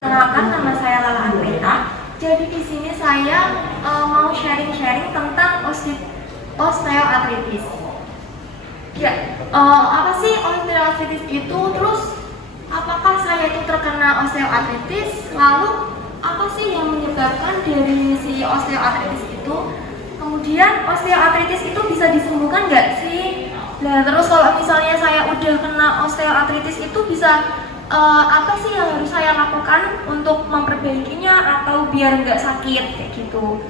Perkenalkan, nama saya Lala Anweta. Jadi di sini saya mau sharing-sharing tentang osteoartritis. Ya, apa sih osteoartritis itu? Terus apakah saya itu terkena osteoartritis? Lalu apa sih yang menyebabkan dari si osteoartritis itu? Kemudian osteoartritis itu bisa disembuhkan nggak sih? Nah, terus kalau misalnya saya udah kena osteoartritis itu bisa apa sih yang harus saya lakukan untuk memperbaikinya atau biar nggak sakit kayak gitu.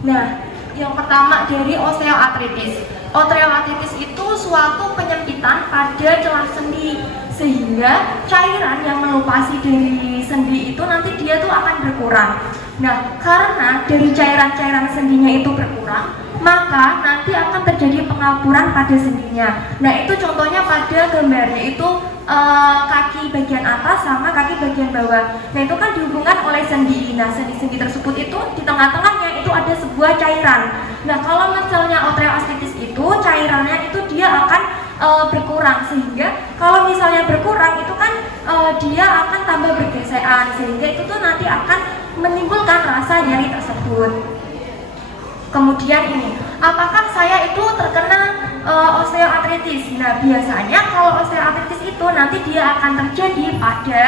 Nah, yang pertama dari osteoartritis. Osteoartritis itu suatu penyempitan pada celah sendi sehingga cairan yang melupasi dari sendi itu nanti dia tuh akan berkurang. Nah, karena dari cairan-cairan sendinya itu berkurang, maka nanti akan terjadi pengapuran pada sendinya. Nah, itu contohnya pada gambarnya itu kaki bagian atas sama kaki bagian bawah. Nah, itu kan dihubungkan oleh sendi. Nah, sendi-sendi tersebut itu di tengah-tengahnya itu ada sebuah cairan. Nah, kalau misalnya osteoartritis itu cairannya itu dia akan berkurang, sehingga kalau misalnya berkurang itu kan dia akan tambah bergesekan, sehingga itu tuh nanti akan menimbulkan rasa nyeri tersebut. Kemudian ini, apakah saya itu terkena osteoartritis? Nah, biasanya kalau osteoartritis itu nanti dia akan terjadi pada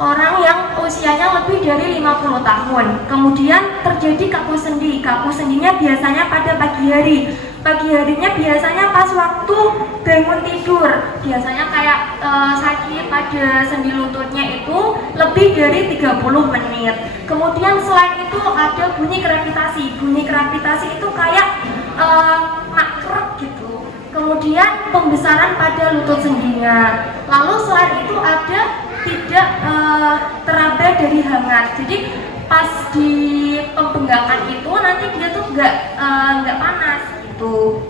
orang yang usianya lebih dari 50 tahun. Kemudian terjadi kaku sendi. Kaku sendinya biasanya pada pagi hari. Pagi harinya biasanya pas waktu bangun tidur. Biasanya kayak sakit pada sendi lututnya itu lebih dari 30 menit. Kemudian selain itu ada bunyi krepitasi. Bunyi krepitasi itu kayak makrek gitu. Kemudian pembesaran pada lutut sendinya. Lalu selain itu ada tidak teraba dari hangat. Jadi pas di pembengkakan itu nanti dia tuh nggak panas gitu.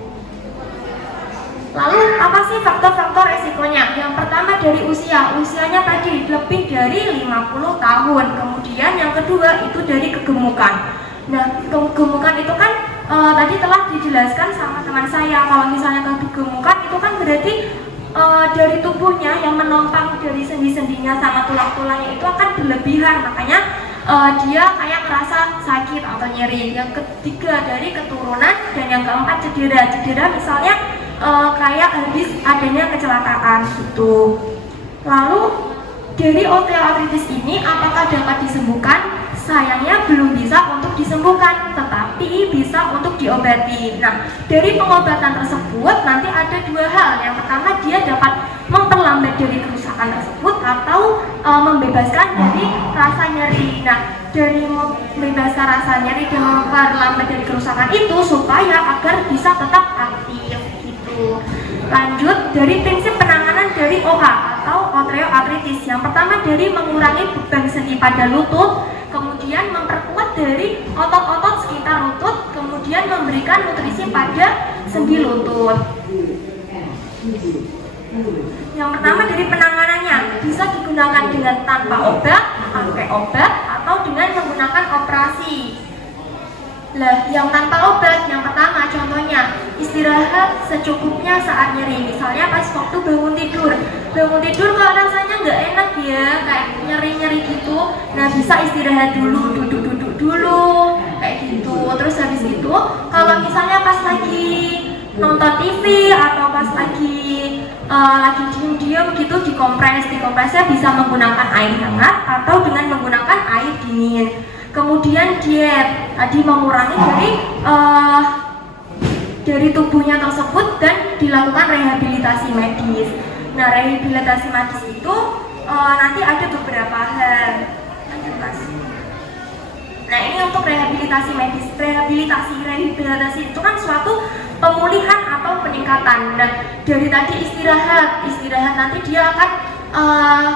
Lalu apa sih faktor-faktor resikonya? Yang pertama dari usianya tadi lebih dari 50 tahun. Kemudian yang kedua itu dari kegemukan. Nah, kegemukan itu kan tadi telah dijelaskan sama teman saya. Kalau misalnya kegemukan itu kan berarti dari tubuhnya yang menopang dari sendi-sendinya sama tulang-tulangnya itu akan berlebihan, makanya dia kayak merasa sakit atau nyeri. Yang ketiga dari keturunan, dan yang keempat cedera misalnya kayak habis adanya kecelakaan gitu. Lalu dari osteoartritis ini apakah dapat disembuhkan? Sayangnya belum bisa untuk disembuhkan, tetapi bisa untuk diobati. Nah, dari pengobatan tersebut nanti ada dua hal. Yang pertama, dia dapat memperlambat dari kerusakan tersebut atau membebaskan dari rasa nyeri. Nah, dari membebaskan rasa nyeri dan memperlambat dari kerusakan itu supaya agar bisa tetap aktif gitu. Lanjut dari prinsip penanganan dari OA atau osteoartritis. Yang pertama dari mengurangi beban sendi pada lutut, kemudian memperkuat dari otot-otot sekitar lutut, kemudian memberikan nutrisi pada sendi lutut. Yang pertama dari penanganannya bisa digunakan dengan tanpa obat, pakai obat, atau dengan menggunakan operasi. Lah, yang tanpa obat, yang pertama contohnya istirahat secukupnya saat nyeri. Misalnya pas waktu bangun tidur kok rasanya nggak enak ya, kayak nyeri-nyeri gitu. Nah, bisa istirahat dulu, duduk dulu kayak gitu. Terus habis itu kalau misalnya pas lagi nonton TV atau pas lagi diem-diem gitu dikompresnya bisa menggunakan air hangat atau dengan menggunakan air dingin. Kemudian diet, tadi mengurangi dari tubuhnya tersebut dan dilakukan rehabilitasi medis. Nah, rehabilitasi medis itu nanti ada beberapa hal. Nah, ini untuk rehabilitasi medis. Rehabilitasi itu kan suatu pemulihan atau peningkatan. Dan dari tadi istirahat nanti dia akan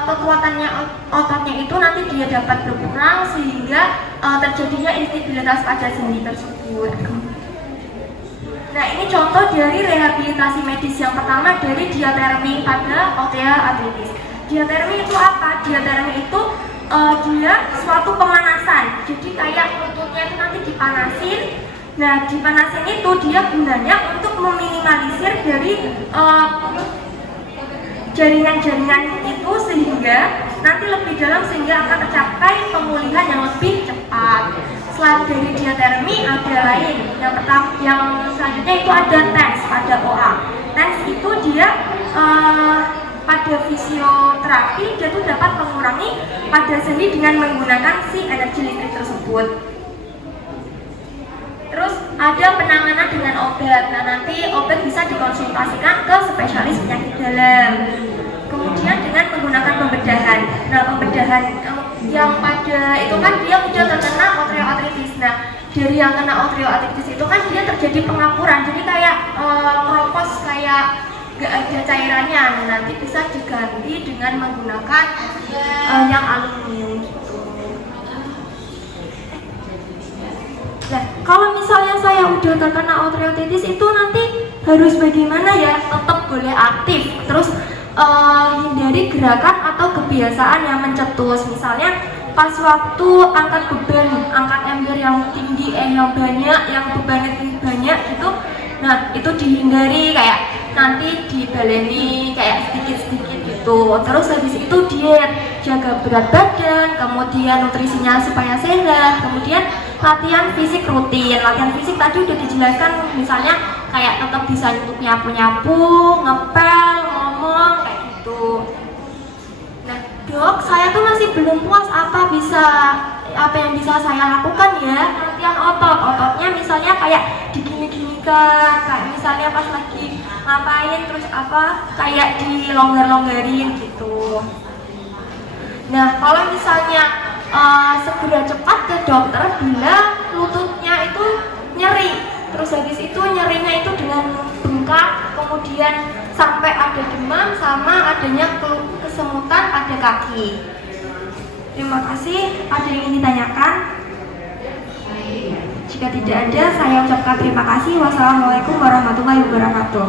kekuatannya ototnya itu nanti dia dapat berkurang sehingga terjadinya instabilitas pada sendi tersebut. Nah, ini contoh dari rehabilitasi medis. Yang pertama dari diatermi pada osteoartritis. Diatermi itu apa? Diatermi itu dia suatu pemanasan. Jadi kayak lututnya itu nanti dipanasin. Nah, dipanasin itu dia gunanya untuk meminimalisir dari jaringan-jaringan itu sehingga nanti lebih dalam sehingga akan tercapai pemulihan yang lebih cepat. Selain dari diatermi ada lain. Yang pertama, yang selanjutnya itu ada TENS pada OA. TENS itu dia pada fisioterapi dia tuh dapat mengurangi pada sendi dengan menggunakan si energi listrik tersebut. Terus ada penanganan dengan obat. Nah, nanti obat bisa dikonsultasikan ke spesialis penyakit dalam. Kemudian dengan menggunakan pembedahan. Nah, pembedahan yang pada itu kan dia udah terkena osteoartritis. Nah, dari yang kena osteoartritis itu kan dia terjadi pengapuran. Jadi kayak keropos, kayak gak ada cairannya. Nah, nanti bisa diganti dengan menggunakan yang aluminium gitu. Nah, kalau misalnya saya udah terkena osteoartritis itu nanti harus bagaimana ya? Tetap boleh aktif, terus hindari gerakan atau kebiasaan yang mencetus. Misalnya pas waktu angkat beban, angkat ember yang tinggi, yang banyak, yang bebannya banyak itu, nah itu dihindari, kayak nanti dibaleni kayak sedikit-sedikit gitu. Terus habis itu diet, jaga berat badan, kemudian nutrisinya supaya sehat, kemudian latihan fisik rutin. Latihan fisik tadi udah dijelaskan, misalnya kayak tetap bisa untuk nyapu-nyapu, ngepel, ngomong kayak gitu. Nah, dok, saya tuh masih belum puas, apa yang bisa saya lakukan ya? Latihan ototnya misalnya kayak digini-ginikan, kayak misalnya pas lagi ngapain terus kayak dilonggar-longgarin gitu. Nah, kalau misalnya segera cepat ke dokter bila lututnya itu nyeri, terus habis itu nyerinya itu dengan bengkak, kemudian sampai ada demam sama adanya kesemutan pada kaki. Terima kasih. Ada yang ingin ditanyakan? Jika tidak ada, saya ucapkan terima kasih. Wassalamualaikum warahmatullahi wabarakatuh.